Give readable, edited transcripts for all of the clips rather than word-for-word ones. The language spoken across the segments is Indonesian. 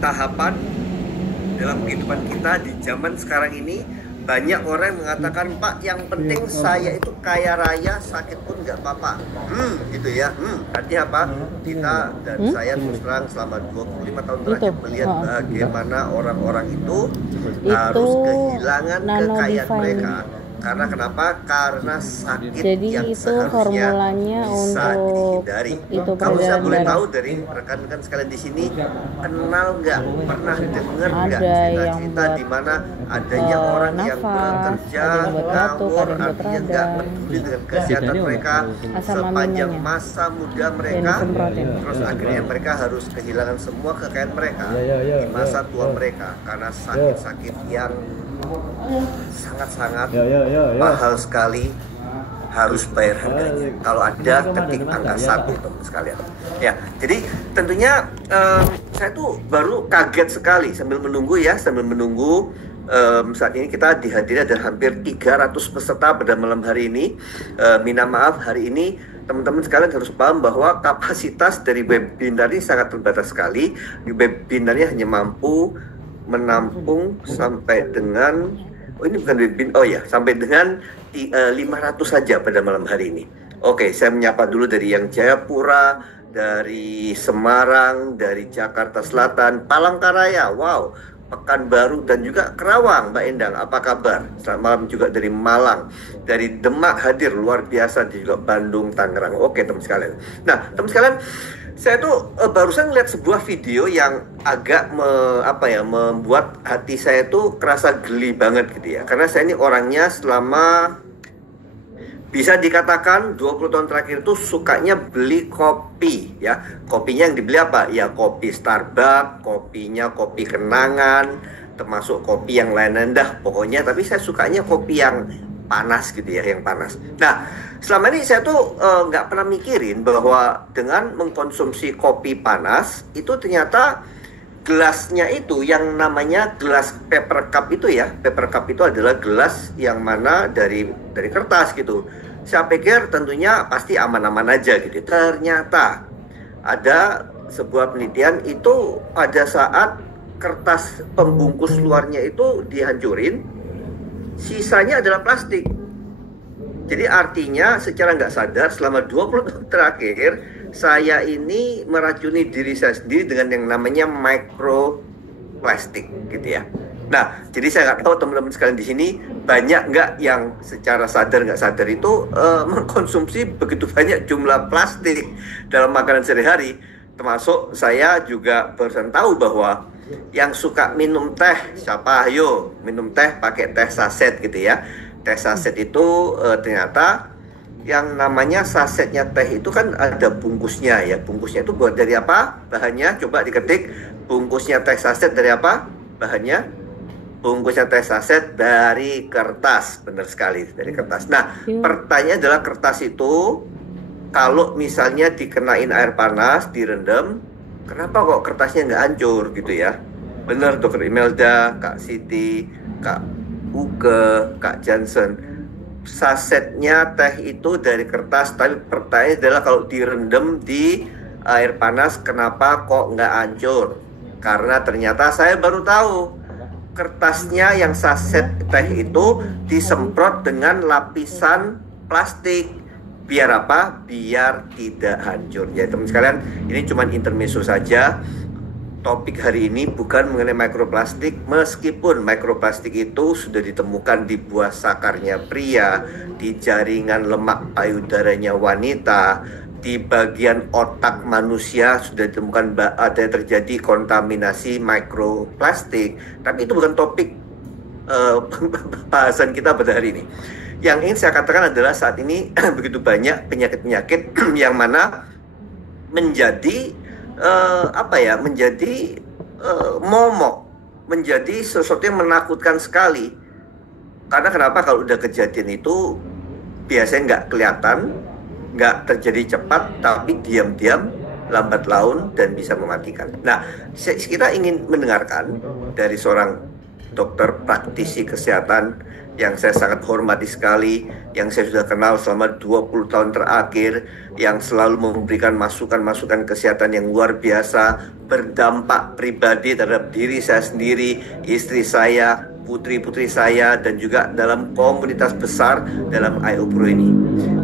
tahapan dalam kehidupan kita di zaman sekarang ini. Banyak orang yang mengatakan, Pak, yang penting saya itu kaya raya, sakit pun nggak apa-apa. Gitu ya. Artinya apa? Kita dan saya terus terang selama 25 tahun terakhir melihat bagaimana orang-orang itu harus kehilangan kekayaan mereka. Karena kenapa? Karena sakit Jadi yang itu seharusnya formulanya bisa untuk dihindari. itu Kalau saya boleh darah. tahu dari rekan-rekan sekalian di sini, kenal nggak, pernah dengar nggak Ada yang cerita-cerita buat di mana adanya orang yang nafas, bekerja ada yang buat batuk, ngawur, ada yang buat artinya nggak radang. peduli dengan kesehatan mereka Asam sepanjang aminanya. masa muda Dan mereka, disemprotin. terus akhirnya mereka harus kehilangan semua kekayaan mereka di masa tua mereka karena sakit-sakit yang sangat-sangat mahal sekali, harus bayar harganya. Kalau ada, ketik angka 1, teman sekalian. Ya, jadi tentunya saya tuh baru kaget sekali sambil menunggu saat ini kita dihadiri ada hampir 300 peserta pada malam hari ini. Minta maaf, hari ini teman-teman sekalian harus paham bahwa kapasitas dari webinar ini sangat terbatas sekali. Webinarnya hanya mampu menampung sampai dengan sampai dengan 500 saja pada malam hari ini. Oke, saya menyapa dulu dari yang Jayapura, dari Semarang, dari Jakarta Selatan, Palangkaraya, wow, Pekanbaru dan juga Kerawang, Mbak Endang, apa kabar? Selamat malam juga dari Malang, dari Demak hadir luar biasa, di juga Bandung, Tangerang. Oke, teman sekalian. Nah, teman sekalian, saya tuh barusan lihat sebuah video yang agak membuat hati saya tuh kerasa geli banget gitu ya. Karena saya ini orangnya selama bisa dikatakan 20 tahun terakhir itu sukanya beli kopi ya. Kopinya yang dibeli apa? Ya kopi Starbucks, kopinya kopi kenangan, termasuk kopi yang lain-lain dah pokoknya. Tapi saya sukanya kopi yang panas gitu ya, yang panas. Nah, selama ini saya tuh nggak pernah mikirin bahwa dengan mengkonsumsi kopi panas itu ternyata gelasnya itu yang namanya gelas paper cup itu ya. Paper cup itu adalah gelas yang mana dari kertas gitu. Saya pikir tentunya pasti aman-aman aja gitu. Ternyata ada sebuah penelitian itu pada saat kertas pembungkus luarnya itu dihancurin, sisanya adalah plastik. Jadi artinya secara nggak sadar selama 20 tahun terakhir saya ini meracuni diri saya sendiri dengan yang namanya microplastik gitu ya. Nah, jadi saya nggak tahu teman-teman sekalian di sini banyak nggak yang secara sadar nggak sadar itu mengkonsumsi begitu banyak jumlah plastik dalam makanan sehari-hari. Termasuk saya juga barusan tahu bahwa yang suka minum teh, siapa ayo minum teh pakai teh saset gitu ya. Teh saset itu ternyata yang namanya sasetnya teh itu kan ada bungkusnya ya. Bungkusnya itu buat dari apa? Bahannya coba diketik, bungkusnya teh saset dari apa? Bahannya bungkusnya teh saset dari kertas. Benar sekali, dari kertas. Nah, pertanyaan adalah kertas itu kalau misalnya dikenain air panas, direndam, kenapa kok kertasnya nggak hancur gitu ya? Bener, Dokter Imelda, Kak Siti, Kak Uke, Kak Johnson. Sasetnya teh itu dari kertas, tapi pertanyaan adalah kalau direndam di air panas, kenapa kok nggak hancur? Karena ternyata saya baru tahu kertasnya yang saset teh itu disemprot dengan lapisan plastik. Biar apa? Biar tidak hancur. Ya teman sekalian, ini cuma intermezzo saja. Topik hari ini bukan mengenai mikroplastik, meskipun mikroplastik itu sudah ditemukan di buah sakarnya pria, di jaringan lemak payudaranya wanita, di bagian otak manusia sudah ditemukan ada terjadi kontaminasi mikroplastik. Tapi itu bukan topik bahasan kita pada hari ini. Yang ingin saya katakan adalah saat ini begitu banyak penyakit-penyakit yang mana menjadi momok, menjadi sesuatu yang menakutkan sekali. Karena kenapa? Kalau udah kejadian itu biasanya nggak kelihatan, nggak terjadi cepat, tapi diam-diam, lambat laun dan bisa mematikan. Nah, kita ingin mendengarkan dari seorang dokter praktisi kesehatan yang saya sangat hormati sekali, yang saya sudah kenal selama 20 tahun terakhir, yang selalu memberikan masukan-masukan kesehatan yang luar biasa, berdampak pribadi terhadap diri saya sendiri, istri saya, putri-putri saya, dan juga dalam komunitas besar dalam IO-Pro ini.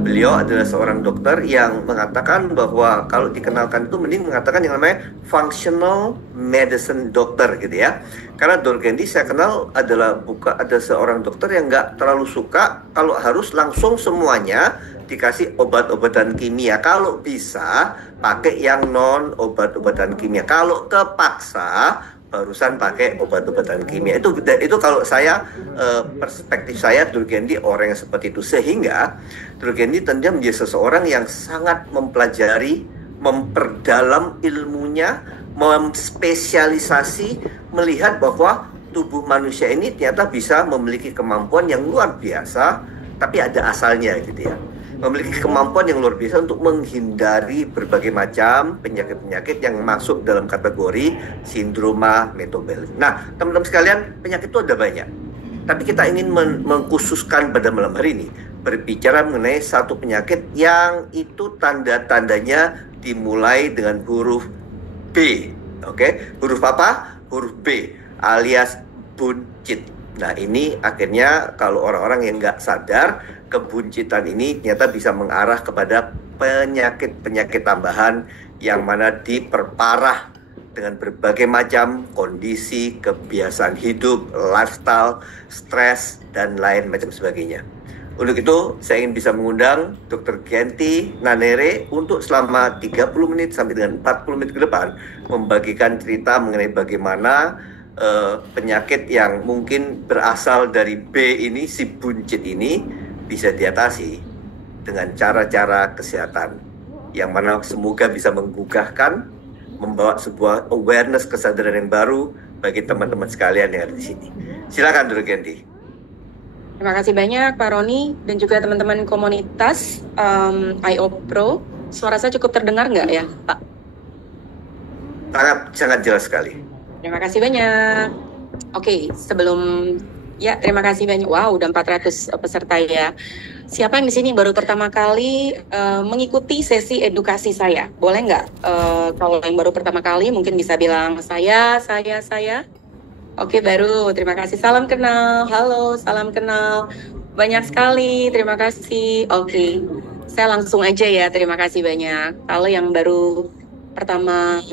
Beliau adalah seorang dokter yang mengatakan bahwa kalau dikenalkan itu mending mengatakan yang namanya functional medicine dokter gitu ya. Karena Dr. Gandhi saya kenal ada seorang dokter yang nggak terlalu suka kalau harus langsung semuanya dikasih obat-obatan kimia. Kalau bisa pakai yang non obat-obatan kimia. Kalau terpaksa barusan pakai obat-obatan kimia. Itu kalau saya perspektif saya, Dr. Gandhi orang yang seperti itu, sehingga Dr. Gandhi tentunya menjadi seseorang yang sangat mempelajari, memperdalam ilmunya, memspesialisasi, melihat bahwa tubuh manusia ini ternyata bisa memiliki kemampuan yang luar biasa, tapi ada asalnya gitu ya. Memiliki kemampuan yang luar biasa untuk menghindari berbagai macam penyakit-penyakit yang masuk dalam kategori sindroma metabolik. Nah, teman-teman sekalian, penyakit itu ada banyak. Tapi kita ingin mengkhususkan pada malam hari ini berbicara mengenai satu penyakit yang itu tanda-tandanya dimulai dengan huruf B. Oke, huruf apa? Huruf B, alias buncit. Nah, ini akhirnya kalau orang-orang yang nggak sadar, kebuncitan ini ternyata bisa mengarah kepada penyakit-penyakit tambahan yang mana diperparah dengan berbagai macam kondisi, kebiasaan hidup, lifestyle, stres, dan lain macam sebagainya. Untuk itu, saya ingin bisa mengundang Dr. Genti Nanere untuk selama 30 menit sampai dengan 40 menit ke depan membagikan cerita mengenai bagaimana penyakit yang mungkin berasal dari B ini, si buncit ini, bisa diatasi dengan cara-cara kesehatan yang mana semoga bisa menggugahkan, membawa sebuah awareness, kesadaran yang baru bagi teman-teman sekalian yang ada di sini. Silakan Dr. Genti. Terima kasih banyak Pak Roni dan juga teman-teman komunitas IO-Pro. Suara saya cukup terdengar nggak ya Pak? Sangat jelas sekali. Terima kasih banyak. Oke, terima kasih banyak. Wow, udah 400 peserta ya. Siapa yang di sini baru pertama kali mengikuti sesi edukasi saya? Boleh nggak? Kalau yang baru pertama kali mungkin bisa bilang saya. Oke, baru. Terima kasih. Salam kenal. Halo, salam kenal. Banyak sekali. Terima kasih. Oke, saya langsung aja ya. Terima kasih banyak. Kalau yang baru pertama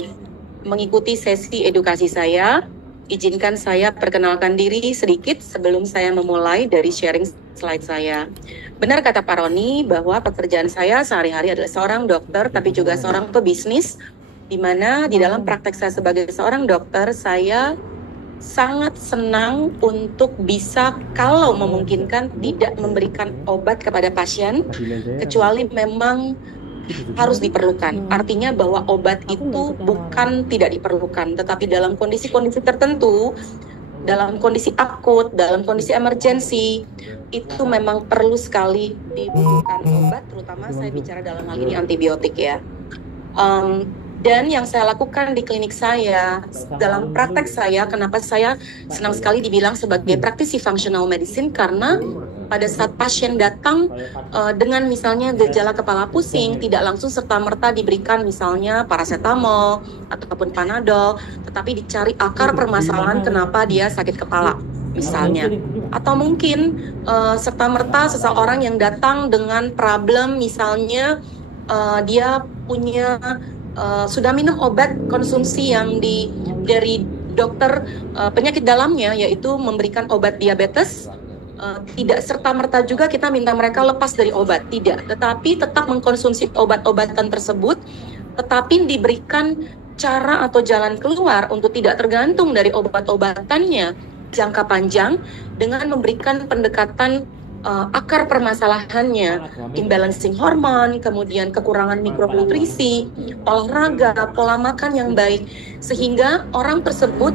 mengikuti sesi edukasi saya, izinkan saya perkenalkan diri sedikit sebelum saya memulai dari sharing slide saya. Benar kata Pak Roni bahwa pekerjaan saya sehari-hari adalah seorang dokter, tapi juga seorang pebisnis, di mana di dalam praktek saya sebagai seorang dokter, saya sangat senang untuk bisa, kalau memungkinkan, tidak memberikan obat kepada pasien, kecuali memang harus diperlukan. Artinya bahwa obat itu bukan tidak diperlukan, tetapi dalam kondisi-kondisi tertentu, dalam kondisi akut, dalam kondisi emergensi, itu memang perlu sekali dibutuhkan obat, terutama saya bicara dalam hal ini antibiotik ya. Dan yang saya lakukan di klinik saya, dalam praktek saya, kenapa saya senang sekali dibilang sebagai praktisi functional medicine, karena pada saat pasien datang dengan misalnya gejala kepala pusing, tidak langsung serta-merta diberikan misalnya paracetamol ataupun panadol, tetapi dicari akar permasalahan kenapa dia sakit kepala misalnya. Atau mungkin serta-merta seseorang yang datang dengan problem misalnya dia punya sudah minum obat konsumsi yang dari dokter penyakit dalamnya, yaitu memberikan obat diabetes. Tidak serta-merta juga kita minta mereka lepas dari obat, tidak, tetapi tetap mengkonsumsi obat-obatan tersebut, tetapi diberikan cara atau jalan keluar untuk tidak tergantung dari obat-obatannya jangka panjang dengan memberikan pendekatan akar permasalahannya, imbalancing hormon, kemudian kekurangan mikronutrisi, olahraga, pola makan yang baik, sehingga orang tersebut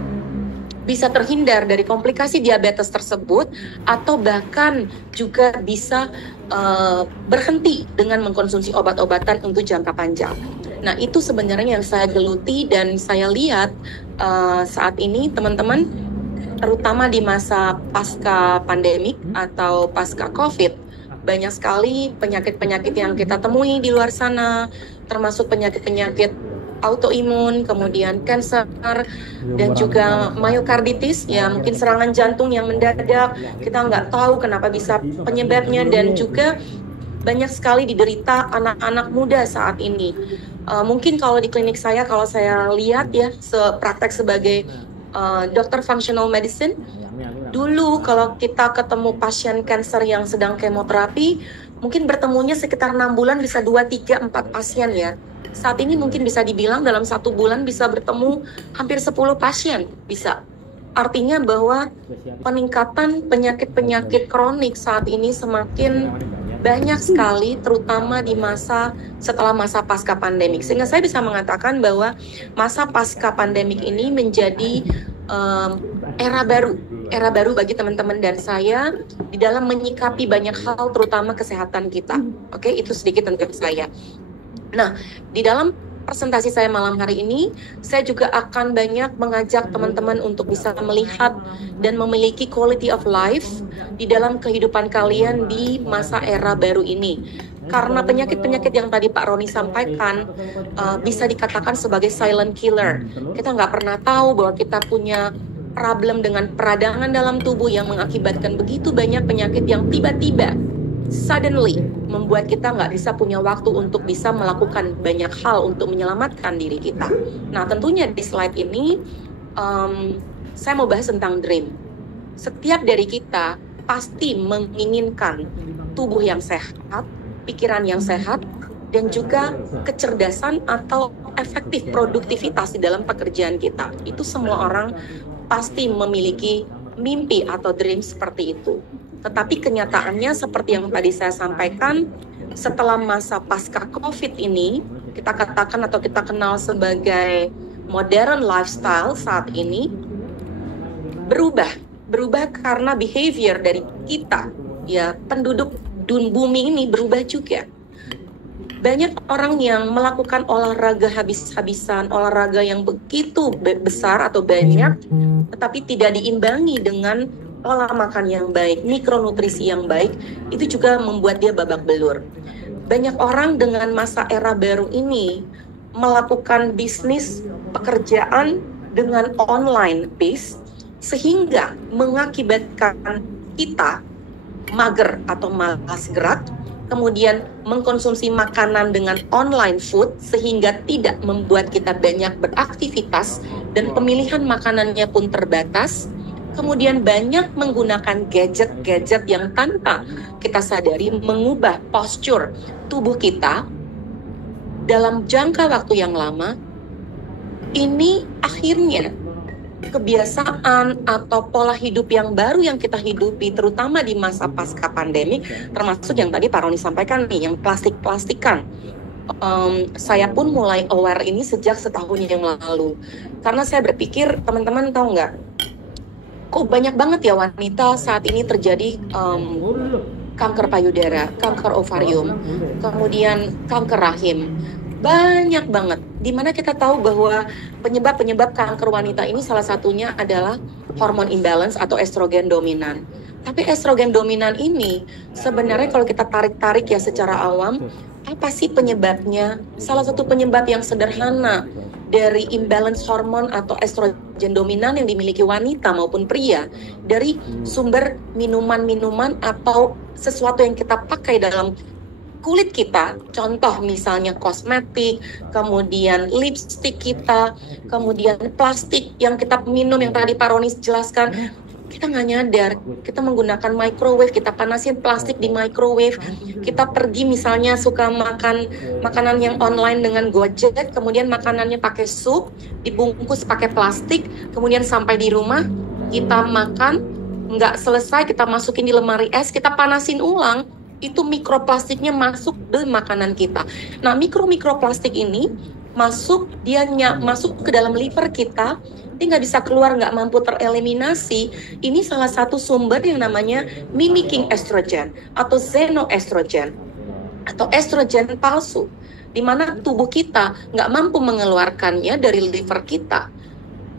bisa terhindar dari komplikasi diabetes tersebut, atau bahkan juga bisa berhenti dengan mengkonsumsi obat-obatan untuk jangka panjang. Nah, itu sebenarnya yang saya geluti dan saya lihat saat ini teman-teman terutama di masa pasca pandemik atau pasca COVID, banyak sekali penyakit-penyakit yang kita temui di luar sana, termasuk penyakit-penyakit autoimun, kemudian kanker, dan juga myokarditis, ya mungkin serangan jantung yang mendadak, kita nggak tahu kenapa bisa penyebabnya, dan juga banyak sekali diderita anak-anak muda saat ini. Mungkin kalau di klinik saya, kalau saya lihat ya, praktek sebagai dokter functional medicine, dulu kalau kita ketemu pasien kanker yang sedang kemoterapi, mungkin bertemunya sekitar 6 bulan bisa 2, 3, 4 pasien ya. Saat ini mungkin bisa dibilang dalam 1 bulan bisa bertemu hampir 10 pasien bisa. Artinya bahwa peningkatan penyakit-penyakit kronik saat ini semakin banyak sekali, terutama di masa setelah masa pasca pandemik. Sehingga saya bisa mengatakan bahwa masa pasca pandemik ini menjadi era baru bagi teman-teman dan saya di dalam menyikapi banyak hal, terutama kesehatan kita. Oke, itu sedikit tentang saya. Nah, di dalam presentasi saya malam hari ini, saya juga akan banyak mengajak teman-teman untuk bisa melihat dan memiliki quality of life di dalam kehidupan kalian di masa era baru ini. Karena penyakit-penyakit yang tadi Pak Roni sampaikan bisa dikatakan sebagai silent killer. Kita nggak pernah tahu bahwa kita punya problem dengan peradangan dalam tubuh yang mengakibatkan begitu banyak penyakit yang tiba-tiba suddenly membuat kita nggak bisa punya waktu untuk bisa melakukan banyak hal untuk menyelamatkan diri kita. Nah, tentunya di slide ini saya mau bahas tentang dream. Setiap dari kita pasti menginginkan tubuh yang sehat, pikiran yang sehat, dan juga kecerdasan atau efektif produktivitas di dalam pekerjaan kita. Itu semua orang pasti memiliki mimpi atau dream seperti itu. Tetapi kenyataannya seperti yang tadi saya sampaikan, setelah masa pasca COVID ini, kita katakan atau kita kenal sebagai modern lifestyle saat ini, berubah karena behavior dari kita, ya penduduk bumi ini berubah juga. Banyak orang yang melakukan olahraga habis-habisan, olahraga yang begitu besar atau banyak, tetapi tidak diimbangi dengan pola makan yang baik, mikronutrisi yang baik, itu juga membuat dia babak belur. Banyak orang dengan masa era baru ini melakukan bisnis pekerjaan dengan online base, sehingga mengakibatkan kita mager atau malas gerak, kemudian mengkonsumsi makanan dengan online food sehingga tidak membuat kita banyak beraktivitas dan pemilihan makanannya pun terbatas. Kemudian banyak menggunakan gadget-gadget yang tanpa kita sadari mengubah postur tubuh kita dalam jangka waktu yang lama. Ini akhirnya kebiasaan atau pola hidup yang baru yang kita hidupi, terutama di masa pasca pandemi, termasuk yang tadi Pak Roni sampaikan nih, yang plastik-plastikan. Saya pun mulai aware ini sejak setahun yang lalu, karena saya berpikir, teman-teman tahu nggak, kok banyak banget ya wanita saat ini terjadi kanker payudara, kanker ovarium, kemudian kanker rahim. Banyak banget. Dimana kita tahu bahwa penyebab kanker wanita ini salah satunya adalah hormon imbalance atau estrogen dominan. Tapi estrogen dominan ini sebenarnya kalau kita tarik-tarik ya secara awam, apa sih penyebabnya? Salah satu penyebab yang sederhana dari imbalance hormon atau estrogen dominan yang dimiliki wanita maupun pria dari sumber minuman-minuman atau sesuatu yang kita pakai dalam kulit kita, contoh misalnya kosmetik, kemudian lipstick kita, kemudian plastik yang kita minum yang tadi Pak Roni jelaskan, kita nggak nyadar, kita menggunakan microwave, kita panasin plastik di microwave, kita pergi misalnya suka makan makanan yang online dengan Gojek, kemudian makanannya pakai sup, dibungkus pakai plastik, kemudian sampai di rumah, kita makan, nggak selesai, kita masukin di lemari es, kita panasin ulang, itu mikroplastiknya masuk ke makanan kita. Nah, mikroplastik ini masuk ke dalam liver kita, dia nggak bisa keluar, nggak mampu tereliminasi. Ini salah satu sumber yang namanya mimicking estrogen atau xenoestrogen atau estrogen palsu, di mana tubuh kita nggak mampu mengeluarkannya dari liver kita.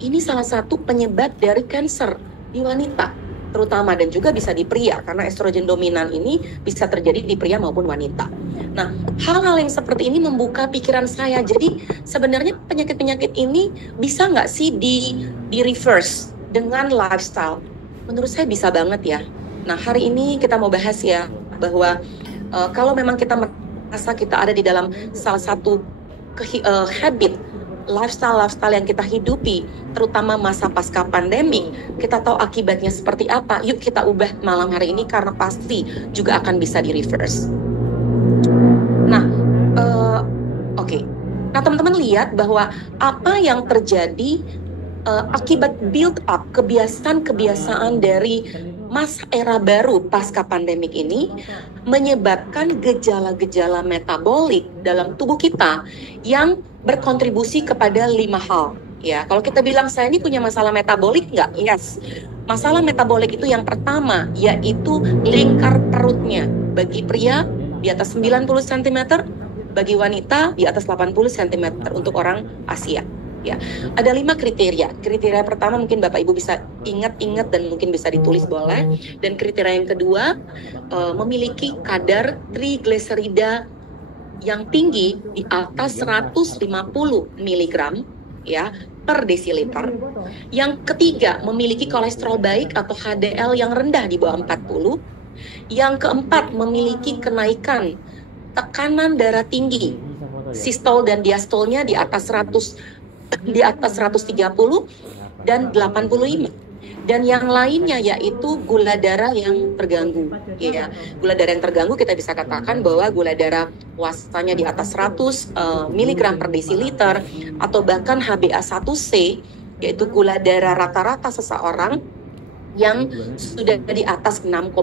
Ini salah satu penyebab dari kanker di wanita terutama, dan juga bisa di pria, karena estrogen dominan ini bisa terjadi di pria maupun wanita. Nah, hal-hal yang seperti ini membuka pikiran saya. Jadi sebenarnya penyakit-penyakit ini bisa nggak sih di reverse dengan lifestyle? Menurut saya bisa banget ya. Nah, hari ini kita mau bahas ya, bahwa kalau memang kita merasa kita ada di dalam salah satu habit lifestyle yang kita hidupi, terutama masa pasca pandemi, kita tahu akibatnya seperti apa. Yuk kita ubah malam hari ini, karena pasti juga akan bisa di reverse. Nah, oke. Nah, teman-teman lihat bahwa apa yang terjadi akibat build up kebiasaan dari masa era baru pasca pandemik ini menyebabkan gejala-gejala metabolik dalam tubuh kita yang berkontribusi kepada 5 hal. Ya, kalau kita bilang saya ini punya masalah metabolik nggak? Yes. Masalah metabolik itu yang pertama yaitu lingkar perutnya. Bagi pria di atas 90 cm, bagi wanita di atas 80 cm untuk orang Asia. Ya, ada 5 kriteria. Kriteria pertama mungkin Bapak Ibu bisa ingat-ingat dan mungkin bisa ditulis boleh. Dan kriteria yang kedua, memiliki kadar trigliserida yang tinggi di atas 150 mg ya per desiliter. Yang ketiga, memiliki kolesterol baik atau HDL yang rendah di bawah 40. Yang keempat, memiliki kenaikan tekanan darah tinggi, sistol dan diastolnya di atas 130 dan 85. Dan yang lainnya yaitu gula darah yang terganggu. Ya, gula darah yang terganggu kita bisa katakan bahwa gula darah puasanya di atas 100 mg per desiliter, atau bahkan HbA1c, yaitu gula darah rata-rata seseorang yang sudah di atas 6,5.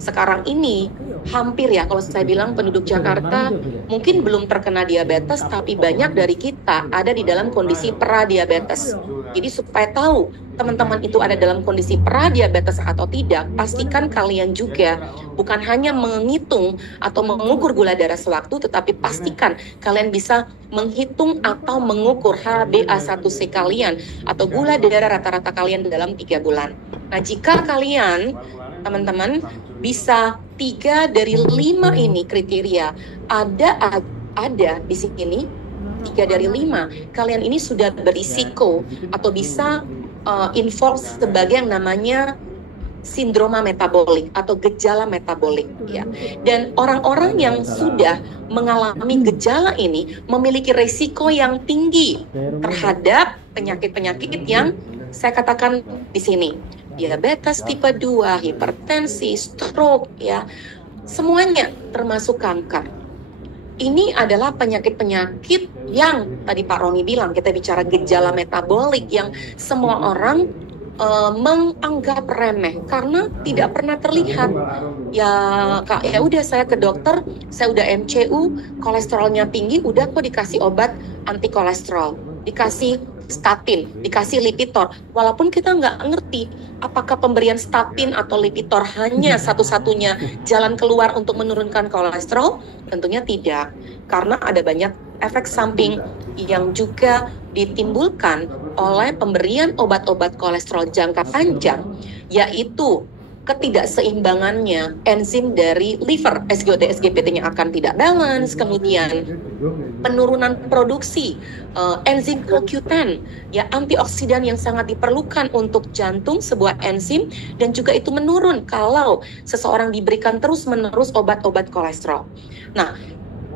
Sekarang ini hampir ya, kalau saya bilang penduduk Jakarta mungkin belum terkena diabetes, tapi banyak dari kita ada di dalam kondisi pradiabetes. Jadi supaya tahu teman-teman itu ada dalam kondisi pradiabetes atau tidak, pastikan kalian juga bukan hanya menghitung atau mengukur gula darah sewaktu, tetapi pastikan kalian bisa menghitung atau mengukur HbA1c kalian atau gula darah rata-rata kalian dalam 3 bulan. Nah, jika kalian teman-teman bisa 3 dari 5 ini kriteria ada di sini, 3 dari 5 kalian ini sudah berisiko atau bisa involve sebagai yang namanya sindroma metabolik atau gejala metabolik ya. Dan orang-orang yang sudah mengalami gejala ini memiliki risiko yang tinggi terhadap penyakit-penyakit yang saya katakan di sini. Diabetes tipe 2, hipertensi, stroke ya. Semuanya termasuk kanker. Ini adalah penyakit-penyakit yang tadi Pak Roni bilang, kita bicara gejala metabolik yang semua orang menganggap remeh karena tidak pernah terlihat. Ya udah saya ke dokter, saya udah MCU, kolesterolnya tinggi, udah kok dikasih obat anti kolesterol, dikasih statin, dikasih Lipitor. Walaupun kita nggak ngerti apakah pemberian statin atau Lipitor hanya satu-satunya jalan keluar untuk menurunkan kolesterol, tentunya tidak. Karena ada banyak efek samping yang juga ditimbulkan oleh pemberian obat-obat kolesterol jangka panjang, yaitu ketidakseimbangannya enzim dari liver, SGOT, SGPT-nya akan tidak balance, kemudian penurunan produksi enzim CoQ10, ya antioksidan yang sangat diperlukan untuk jantung, sebuah enzim, dan juga itu menurun kalau seseorang diberikan terus-menerus obat-obat kolesterol. Nah,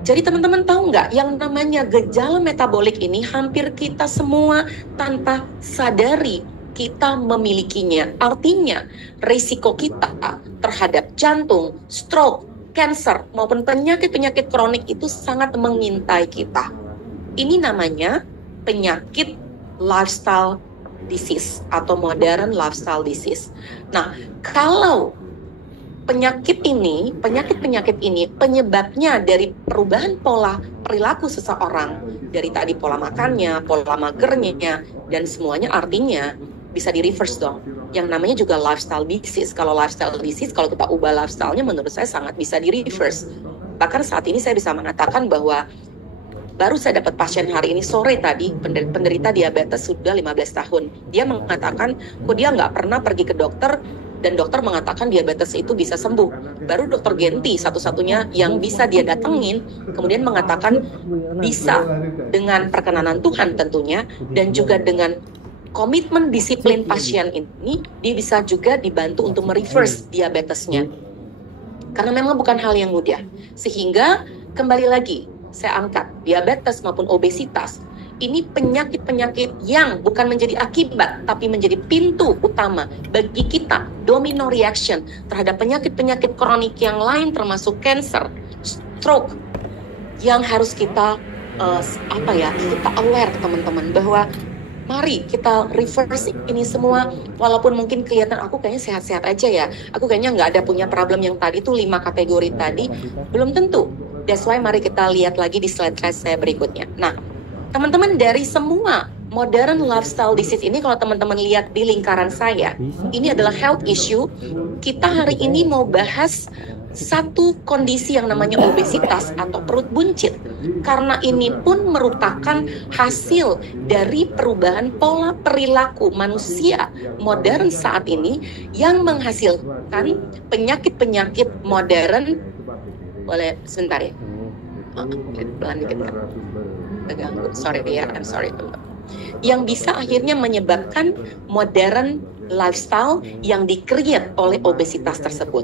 jadi teman-teman tahu nggak, yang namanya gejala metabolik ini hampir kita semua tanpa sadari kita memilikinya. Artinya risiko kita terhadap jantung, stroke, cancer maupun penyakit-penyakit kronik itu sangat mengintai kita. Ini namanya penyakit lifestyle disease atau modern lifestyle disease. Nah, kalau penyakit-penyakit ini penyebabnya dari perubahan pola perilaku seseorang, dari tadi pola makannya, pola magernya, dan semuanya, artinya bisa di reverse dong. Yang namanya juga lifestyle disease. Kalau lifestyle disease, kalau kita ubah lifestyle-nya, menurut saya sangat bisa di reverse. Bahkan saat ini saya bisa mengatakan bahwa Baru saya dapat pasien hari ini sore tadi, penderita diabetes sudah 15 tahun. Dia mengatakan, kok dia nggak pernah pergi ke dokter, dan dokter mengatakan diabetes itu bisa sembuh. Baru dokter Genti satu-satunya yang bisa dia datengin, kemudian mengatakan bisa dengan perkenanan Tuhan tentunya, dan juga dengan komitmen disiplin pasien ini, dia bisa juga dibantu untuk mereverse diabetesnya. Karena memang bukan hal yang mudah. Sehingga kembali lagi, saya angkat diabetes maupun obesitas. Ini penyakit-penyakit yang bukan menjadi akibat, tapi menjadi pintu utama bagi kita, domino reaction terhadap penyakit-penyakit kronik yang lain, termasuk cancer, stroke, yang harus kita kita aware teman-teman bahwa mari kita reverse ini semua. Walaupun mungkin kelihatan aku kayaknya sehat-sehat aja ya, aku kayaknya nggak ada punya problem yang tadi tuh 5 kategori tadi, belum tentu. That's why mari kita lihat lagi di slide saya berikutnya. Nah, teman-teman, dari semua modern lifestyle disease ini, kalau teman-teman lihat di lingkaran saya, ini adalah health issue. Kita hari ini mau bahas satu kondisi yang namanya obesitas atau perut buncit. Karena ini pun merupakan hasil dari perubahan pola perilaku manusia modern saat ini yang menghasilkan penyakit-penyakit modern. Boleh sebentar ya? Pelan dikit. Sorry ya, I'm sorry. Yang bisa akhirnya menyebabkan modern lifestyle yang di-create oleh obesitas tersebut.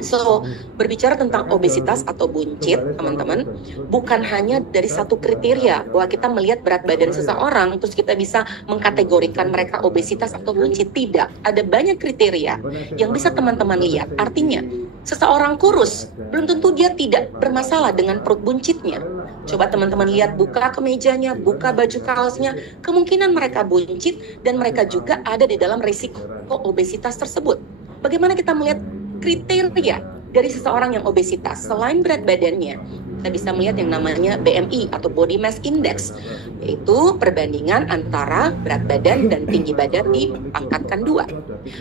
So, berbicara tentang obesitas atau buncit, teman-teman, bukan hanya dari satu kriteria bahwa kita melihat berat badan seseorang, terus kita bisa mengkategorikan mereka obesitas atau buncit. Tidak, ada banyak kriteria yang bisa teman-teman lihat. Artinya, seseorang kurus, belum tentu dia tidak bermasalah dengan perut buncitnya. Coba teman-teman lihat, buka kemejanya, buka baju kaosnya, kemungkinan mereka buncit dan mereka juga ada di dalam risiko obesitas tersebut. Bagaimana kita melihat kriteria dari seseorang yang obesitas? Selain berat badannya, kita bisa melihat yang namanya BMI atau Body Mass Index, yaitu perbandingan antara berat badan dan tinggi badan dipangkatkan 2.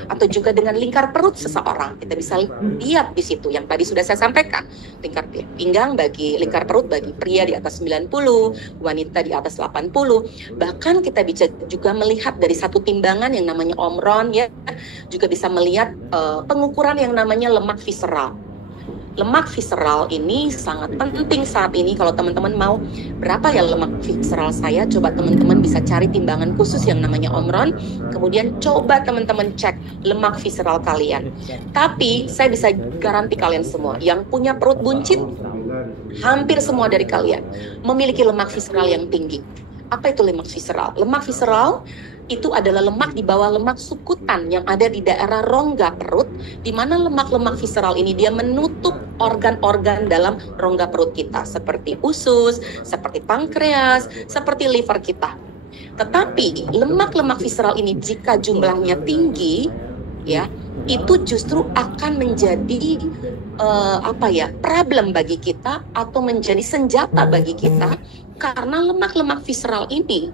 Atau juga dengan lingkar perut seseorang, kita bisa lihat di situ yang tadi sudah saya sampaikan, lingkar pinggang bagi lingkar perut bagi pria di atas 90, wanita di atas 80. Bahkan kita bisa juga melihat dari satu timbangan yang namanya Omron, ya, juga bisa melihat pengukuran yang namanya lemak visceral. Lemak visceral ini sangat penting saat ini. Kalau teman-teman mau berapa ya lemak visceral saya, coba teman-teman bisa cari timbangan khusus yang namanya Omron, kemudian coba teman-teman cek lemak visceral kalian. Tapi saya bisa garanti kalian semua yang punya perut buncit, hampir semua dari kalian memiliki lemak visceral yang tinggi. Apa itu lemak visceral? Lemak visceral itu adalah lemak di bawah lemak sukutan yang ada di daerah rongga perut, di mana lemak-lemak visceral ini dia menutup organ-organ dalam rongga perut kita, seperti usus, seperti pankreas, seperti liver kita. Tetapi lemak-lemak visceral ini jika jumlahnya tinggi, ya, itu justru akan menjadi problem bagi kita atau menjadi senjata bagi kita. Karena lemak-lemak visceral ini,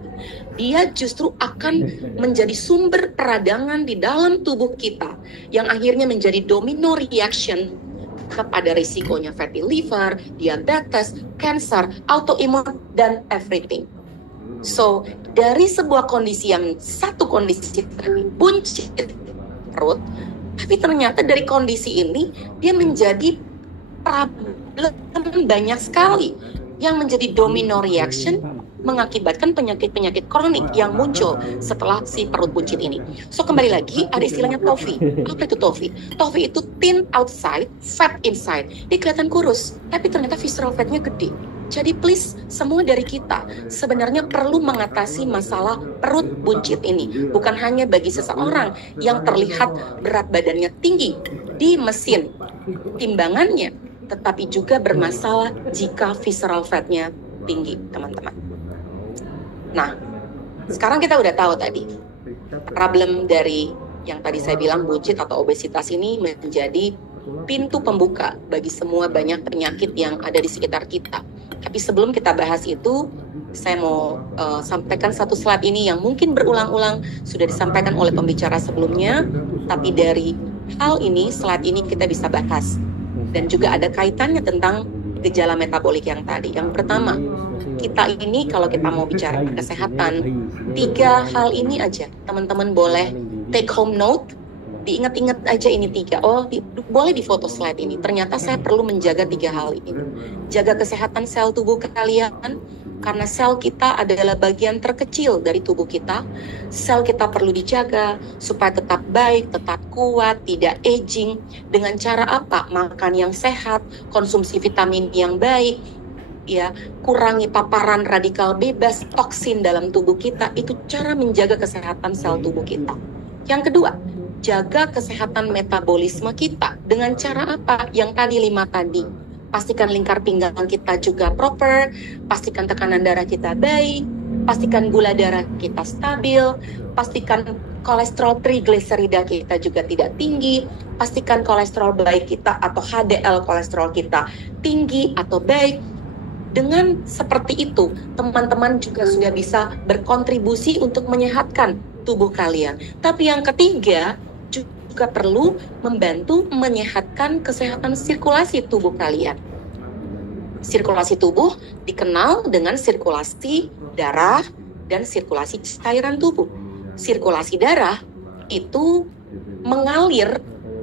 dia justru akan menjadi sumber peradangan di dalam tubuh kita, yang akhirnya menjadi domino reaction kepada risikonya fatty liver, diabetes, cancer, autoimun, dan everything. So, dari sebuah kondisi yang satu kondisi tadi, buncit perut, tapi ternyata dari kondisi ini, dia menjadi problem banyak sekali, yang menjadi domino reaction mengakibatkan penyakit-penyakit kronik yang muncul setelah si perut buncit ini. So, kembali lagi, ada istilahnya TOFI. Apa itu TOFI? TOFI itu thin outside, fat inside. Dia kelihatan kurus, tapi ternyata visceral fatnya gede. Jadi please, semua dari kita sebenarnya perlu mengatasi masalah perut buncit ini. Bukan hanya bagi seseorang yang terlihat berat badannya tinggi di mesin timbangannya, tetapi juga bermasalah jika visceral fatnya tinggi, teman-teman. Nah, sekarang kita udah tahu tadi, problem dari yang tadi saya bilang buncit atau obesitas ini menjadi pintu pembuka bagi semua banyak penyakit yang ada di sekitar kita. Tapi sebelum kita bahas itu, saya mau sampaikan satu slide ini yang mungkin berulang-ulang sudah disampaikan oleh pembicara sebelumnya, tapi dari hal ini, slide ini kita bisa bahas. Dan juga ada kaitannya tentang gejala metabolik yang tadi. Yang pertama, kita ini kalau kita mau bicara kesehatan, 3 hal ini aja. Teman-teman boleh take home note, diingat-ingat aja ini 3. Boleh di foto slide ini. Ternyata saya perlu menjaga 3 hal ini. Jaga kesehatan sel tubuh kalian, karena sel kita adalah bagian terkecil dari tubuh kita. Sel kita perlu dijaga supaya tetap baik, tetap kuat, tidak aging. Dengan cara apa? Makan yang sehat, konsumsi vitamin yang baik, ya, kurangi paparan radikal bebas, toksin dalam tubuh kita. Itu cara menjaga kesehatan sel tubuh kita. Yang kedua, jaga kesehatan metabolisme kita. Dengan cara apa? Yang tadi 5 tadi. Pastikan lingkar pinggang kita juga proper, pastikan tekanan darah kita baik, pastikan gula darah kita stabil, pastikan kolesterol trigliserida kita juga tidak tinggi, pastikan kolesterol baik kita atau HDL kolesterol kita tinggi atau baik. Dengan seperti itu, teman-teman juga sudah bisa berkontribusi untuk menyehatkan tubuh kalian. Tapi yang ketiga, juga perlu membantu menyehatkan kesehatan sirkulasi tubuh kalian. Sirkulasi tubuh dikenal dengan sirkulasi darah dan sirkulasi cairan tubuh. Sirkulasi darah itu mengalir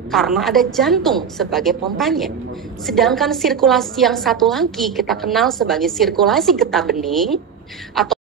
karena ada jantung sebagai pompanya. Sedangkan sirkulasi yang satu lagi kita kenal sebagai sirkulasi getah bening atau